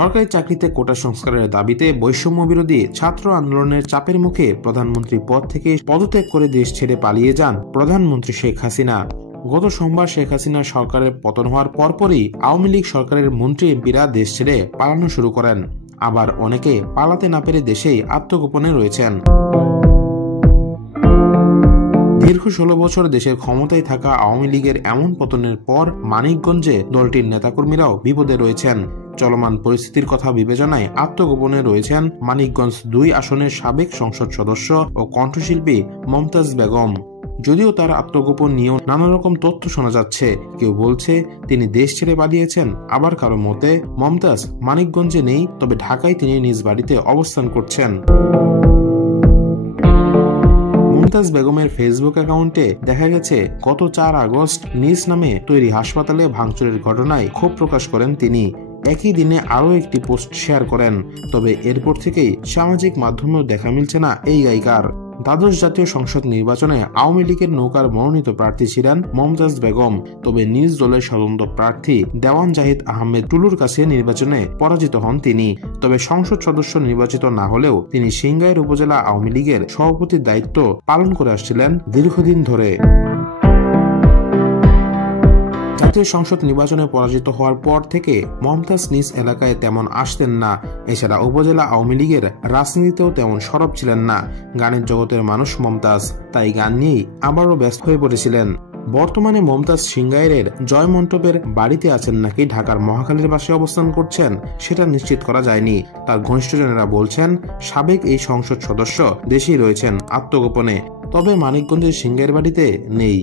সরকারি চাকরিতে কোটা সংস্কারের দাবিতে বৈষম্য বিরোধী ছাত্র আন্দোলনের চাপের মুখে প্রধানমন্ত্রী পদ থেকে পদত্যাগ করে দেশ ছেড়ে পালিয়ে যান প্রধানমন্ত্রী শেখ হাসিনা। গত সোমবার শেখ হাসিনা সরকারের পতন হওয়ার পরপরই আওয়ামী লীগ সরকারের মন্ত্রী এমপিরা দেশ ছেড়ে পালানো শুরু করেন। আবার অনেকে পালাতে না পেরে দেশেই আত্মগোপনে রয়েছেন। দীর্ঘ 16 বছর দেশের ক্ষমতায় থাকা আওয়ামী লীগের এমন পতনের পর মানিকগঞ্জে দলটির নেতাকর্মীরাও বিপদে রয়েছেন। চলমান পরিস্থিতির কথা বিবেচনায় আত্মগোপনে রয়েছেন মানিকগঞ্জ 2 আসনের সাবেক সংসদ সদস্য ও কণ্ঠশিল্পী মমতাজ বেগম। যদিও তার আত্মগোপন নিয়েও নানা রকম তথ্য শোনা যাচ্ছে। কেউ বলছে তিনি দেশ ছেড়ে পালিয়েছেন, আবার কারো মতে মমতাজ মানিকগঞ্জে নেই, তবে ঢাকায় তিনি নিজ বাড়িতে অবস্থান করছেন। মমতাজ বেগমের ফেসবুক অ্যাকাউন্টে দেখা গেছে গত 4 আগস্ট নিজ নামে তৈরি হাসপাতালে ভাঙচুরের ঘটনায় ক্ষোভ প্রকাশ করেন তিনি। একই দিনে আরও একটি পোস্ট শেয়ার করেন। তবে এরপর থেকেই সামাজিক মাধ্যমেও দেখা মিলছে না এই গায়িকার। দ্বাদশ জাতীয় সংসদ নির্বাচনে আওয়ামী লীগের নৌকার মনোনীত প্রার্থী ছিলেন মমতাজ বেগম। তবে নিজ দলের স্বতন্ত্র প্রার্থী দেওয়ান জাহিদ আহমেদ টুলুর কাছে নির্বাচনে পরাজিত হন তিনি। তবে সংসদ সদস্য নির্বাচিত না হলেও তিনি সিংগাইর উপজেলা আওয়ামী লীগের সভাপতির দায়িত্ব পালন করে আসছিলেন দীর্ঘদিন ধরে। জাতীয় সংসদ নির্বাচনে পরাজিত হওয়ার পর থেকে মমতাজ নিজ এলাকায় তেমন আসতেন না। এছাড়া উপজেলা আওয়ামী লীগের রাজনীতিতেও তেমন সরব ছিলেন না। গানের জগতের মানুষ মমতাজ, তাই গান নিয়েই আবারও ব্যস্ত হয়ে পড়েছিলেন। বর্তমানে মমতাজ সিংগাইরের জয় মন্টপের বাড়িতে আছেন নাকি ঢাকার মহাখালীর বাসায় অবস্থান করছেন সেটা নিশ্চিত করা যায়নি। তার ঘনিষ্ঠজনেরা বলছেন সাবেক এই সংসদ সদস্য দেশেই রয়েছেন আত্মগোপনে, তবে মানিকগঞ্জের সিংগাইর বাড়িতে নেই।